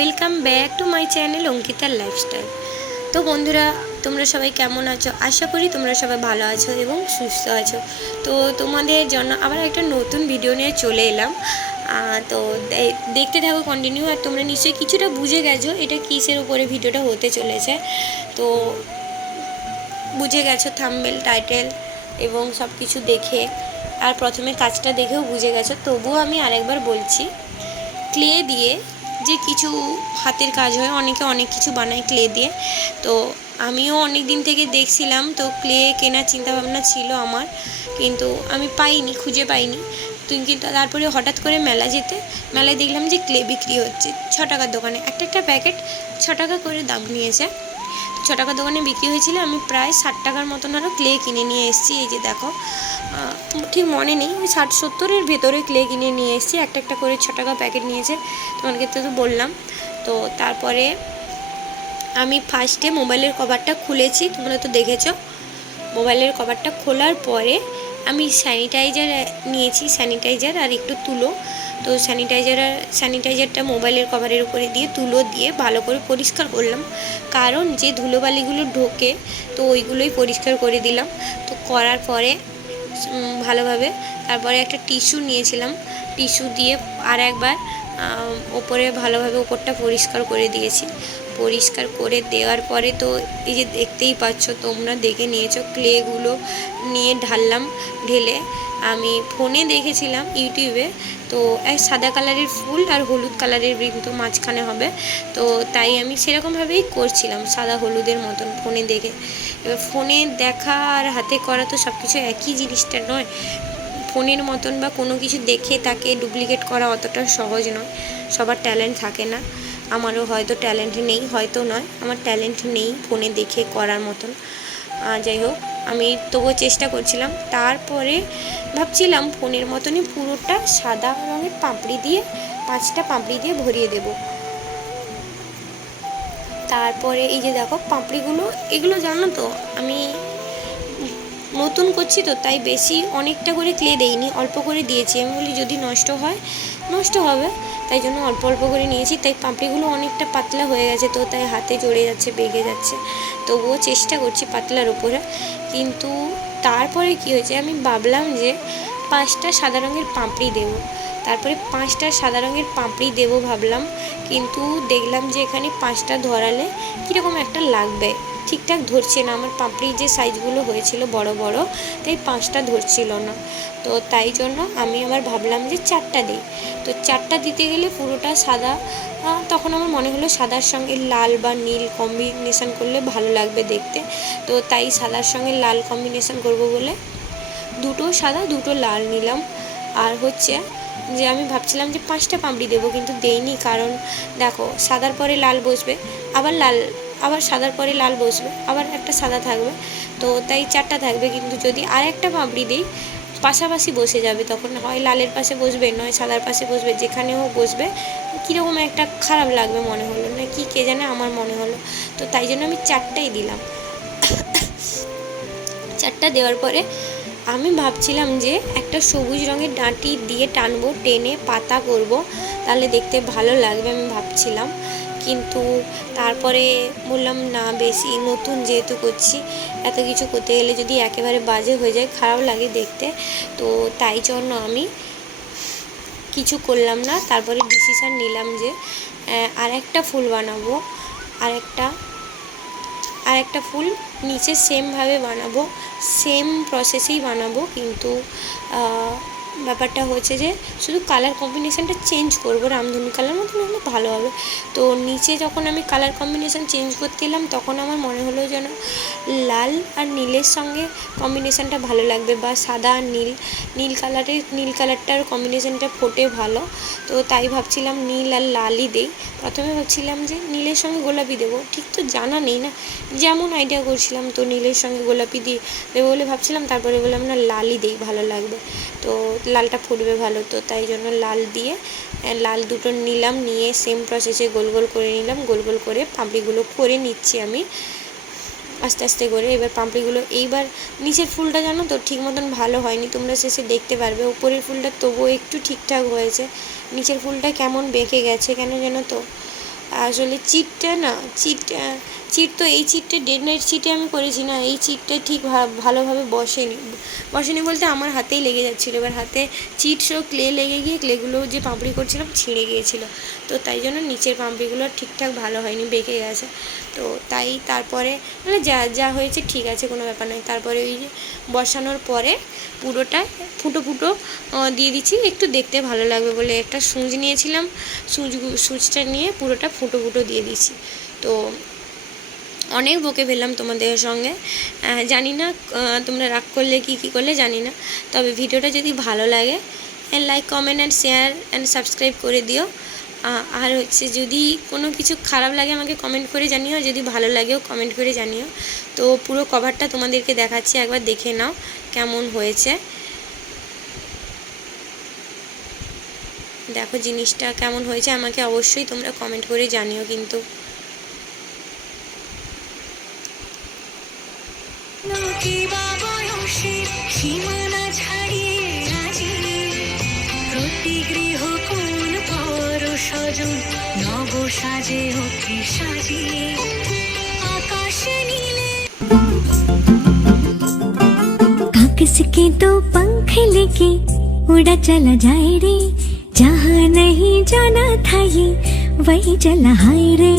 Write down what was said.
Welcome back to my channel অঙ্কিতার lifestyle. তো বন্ধুরা, তোমরা সবাই কেমন আছো? আশা করি তোমরা সবাই ভালো আছো এবং সুস্থ আছো। তো তোমাদের জন্য আবার একটা নতুন ভিডিও নিয়ে চলে এলাম। তো দেখতে থাকো কন্টিনিউ। আর তোমরা নিশ্চয়ই কিছুটা বুঝে গেছো এটা কিসের উপরে ভিডিওটা হতে চলেছে। তো বুঝে গেছো থাম্বনেল, টাইটেল এবং সব কিছু দেখে, আর প্রথমে কাজটা দেখেও বুঝে গেছো। তবুও আমি আরেকবার বলছি, ক্লে দিয়ে যে কিছু হাতের কাজ হয়, অনেকে অনেক কিছু বানায় ক্লে দিয়ে। তো আমিও অনেক দিন থেকে দেখছিলাম, তো ক্লে কেনার চিন্তাভাবনা ছিল আমার, কিন্তু আমি পাইনি, খুঁজে পাইনি। কিন্তু তারপরে হঠাৎ করে মেলায় দেখলাম যে ক্লে বিক্রি হচ্ছে 6 টাকার দোকানে। একটা প্যাকেট 6 টাকা করে দাম নিয়েছে। 6 টাকার দোকানে বিক্রি হয়েছিল। আমি প্রায় 60 টাকার মতন আরও ক্লে কিনে নিয়ে এসেছি। এই যে দেখো, ঠিক মনে নেই, ওই 60-70-এর ভেতরে ক্লে কিনে নিয়ে এসেছি। একটা করে 6 টাকা প্যাকেট নিয়েছে, তোমাকে তো বললাম। তো তারপরে আমি ফার্স্টে মোবাইলের কভারটা খুলেছি, তোমরা তো দেখেছো। মোবাইলের কভারটা খোলার পরে আমি স্যানিটাইজার নিয়েছি, স্যানিটাইজার আর একটু তুলো। তো স্যানিটাইজারটা মোবাইলের কভারের উপরে দিয়ে তুলো দিয়ে ভালো করে পরিষ্কার করলাম, কারণ যে ধুলোবালিগুলো ঢোকে তো ওইগুলোই পরিষ্কার করে দিলাম। তো করার পরে ভালোভাবে তারপরে একটা টিস্যু নিয়েছিলাম, টিস্যু দিয়ে আর একবার ওপরে ভালোভাবে ওপরটা পরিষ্কার করে দিয়েছি। পরিষ্কার করে দেওয়ার পরে তো এই যে দেখতেই পাচ্ছ, তোমরা দেখে নিয়েছো, ক্লেগুলো নিয়ে ঢেলে আমি ফোনে দেখেছিলাম ইউটিউবে। তো এক সাদা কালারের ফুল আর হলুদ কালারের বৃন্ত মাঝখানে হবে, তো তাই আমি সেরকমভাবেই করছিলাম, সাদা হলুদের মতন ফোনে দেখে। এবার ফোনে দেখা আর হাতে করা তো সব কিছু একই জিনিসটা নয়। ফোনের মতন বা কোনো কিছু দেখে তাকে ডুপ্লিকেট করা অতটা সহজ নয়, সবার ট্যালেন্ট থাকে না। আমারও হয়তো ট্যালেন্ট নেই, হয়তো নয়, আমার ট্যালেন্ট নেই ফোনে দেখে করার মতন। যাই হোক, আমি তবুও চেষ্টা করছিলাম। তারপরে ভাবছিলাম ফোনের মতনই পুরোটা সাদা রঙের পাপড়ি দিয়ে, 5টা পাপড়ি দিয়ে ভরিয়ে দেব। তারপরে এই যে দেখো পাপড়িগুলো, এগুলো জানো তো আমি নতুন করছি, তো তাই বেশি অনেকটা করে ক্লে দেইনি, অল্প করে দিয়েছি। আমি বলি যদি নষ্ট হবে, তাই জন্য অল্প করে নিয়েছি। তাই পাপড়িগুলো অনেকটা পাতলা হয়ে গেছে, তো তাই হাতে জড়ে যাচ্ছে, বেগে যাচ্ছে। তবুও চেষ্টা করছি পাতলার উপরে। কিন্তু তারপরে কি হয়েছে, আমি ভাবলাম যে 5টা সাদা রঙের পাপড়ি দেবো। তারপরে 5টা সাদা রঙের পাপড়ি দেবো ভাবলাম, কিন্তু দেখলাম যে এখানে 5টা ধরালে কীরকম একটা লাগবে, ঠিকঠাক ধরছে না। আমার পাপড়ির যে সাইজগুলো হয়েছিল বড় বড়, তাই 5টা ধরছিল না। তো তাই জন্য আমি আবার ভাবলাম যে 4টা দিই। তো 4টা দিতে গেলে পুরোটা সাদা, তখন আমার মনে হলো সাদার সঙ্গে লাল বা নীল কম্বিনেশান করলে ভালো লাগবে দেখতে। তো তাই সাদার সঙ্গে লাল কম্বিনেশান করব বলে 2টো সাদা 2টো লাল নিলাম। আর হচ্ছে যে আমি ভাবছিলাম যে 5টা পাপড়ি দেবো, কিন্তু দেইনি, কারণ দেখো সাদার পরে লাল বসবে, আবার সাদার পরে লাল বসবে, আবার একটা সাদা থাকবে, তো তাই 4টা থাকবে। কিন্তু যদি আর একটা পাপড়ি দিই, পাশাপাশি বসে যাবে, তখন হয় লালের পাশে বসবে, নয় সাদার পাশে বসবে, যেখানেও বসবে কীরকম একটা খারাপ লাগবে মনে হলো, না কি কে জানে, আমার মনে হলো। তো তাই জন্য আমি 4টাই দিলাম। 4টা দেওয়ার পরে আমি ভাবছিলাম যে একটা সবুজ রঙের ডাঁটি দিয়ে টানবো, টেনে পাতা করব, তাহলে দেখতে ভালো লাগবে আমি ভাবছিলাম। কিন্তু তারপরে বললাম না, বেশি নতুন যেহেতু করছি, এত কিছু করতে গেলে যদি একেবারে বাজে হয়ে যায়, খারাপ লাগে দেখতে। তো তাই জন্য আমি কিছু করলাম না। তারপরে ডিসিশান নিলাম যে আর একটা ফুল বানাবো, আর একটা ফুল নিচে সেমভাবে বানাবো, সেম প্রসেসেই বানাবো, কিন্তু ব্যাপারটা হচ্ছে যে শুধু কালার কম্বিনেশানটা চেঞ্জ করবো, রামধনু কালার মতন হলে ভালো হবে। তো নিচে যখন আমি কালার কম্বিনেশান চেঞ্জ করতে এলাম, তখন আমার মনে হলো যেন লাল আর নীলের সঙ্গে কম্বিনেশানটা ভালো লাগবে, বা সাদা আর নীল কালারটার কম্বিনেশানটা ফোটে ভালো। তো তাই ভাবছিলাম নীল আর লালই দেই। প্রথমে ভাবছিলাম যে নীলের সঙ্গে গোলাপি দেবো, ঠিক তো জানা নেই না, যেমন আইডিয়া করছিলাম, তো নীলের সঙ্গে গোলাপি দেবো বলে ভাবছিলাম। তারপরে বললাম না, লালই দেই, ভালো লাগবে, তো লালটা ফুটবে ভালো। তো তাই জন্য লাল 2টো নিলাম, নিয়ে সেম প্রসেসে গোল করে নিলাম, গোল করে পাপড়িগুলো করে নিচ্ছি আমি আস্তে আস্তে করে। এবার পাপড়িগুলো, এইবার নিচের ফুলটা জানো তো ঠিক মতন ভালো হয়নি, তোমরা শেষে দেখতে পারবে। উপরের ফুলটা তবুও একটু ঠিকঠাক হয়েছে, নিচের ফুলটা কেমন বেঁকে গেছে কেন জানো তো, আসলে চিটটা না, চিট তো এই চিটটা ডে নাইট চিটে আমি করেছি না, এই চিটটা ঠিক ভালোভাবে বসেনি বলতে আমার হাতেই লেগে যাচ্ছিলো। এবার হাতে চিট সব ক্লে লেগে গিয়ে ক্লেগুলো যে পাপড়ি করছিলাম ছিঁড়ে গিয়েছিলো। তো তাই জন্য নিচের পাপড়িগুলো ঠিকঠাক ভালো হয়নি, বেঁকে গেছে। তো তাই তারপরে মানে যা হয়েছে ঠিক আছে, কোনো ব্যাপার নয়। তারপরে ওই যে বসানোর পরে পুরোটা ফুটো ফুটো দিয়ে দিচ্ছি, একটু দেখতে ভালো লাগবে বলে একটা সুঁচ নিয়েছিলাম, সুঁচটা নিয়ে পুরোটা ফুটো ফুটো দিয়ে দিচ্ছি। তো অনেক বকে ফেললাম তোমাদের সঙ্গে, জানি না তোমরা রাগ করলে কি করলে জানি না। তবে ভিডিওটা যদি ভালো লাগে like comment and share and subscribe করে দিও। আর হচ্ছে যদি কোনো কিছু খারাপ লাগে আমাকে কমেন্ট করে জানিও, যদি ভালো লাগেও কমেন্ট করে জানিও। তো পুরো কভারটা তোমাদেরকে দেখাচ্ছি, একবার দেখে নাও কেমন হয়েছে। দেখো জিনিসটা কেমন হয়েছে আমাকে অবশ্যই তোমরা কমেন্ট করে জানিও কিন্তু। সীমানা ছাড়িয়ে আজি প্রতি গৃহ কোন পর সজন নব সাজে ওকে সাজিয়ে আকাশে নীলে कागज के दो पंख लेके उड़ा चला जाए रे, जहाँ नहीं जाना था ये वही चला हाय रे।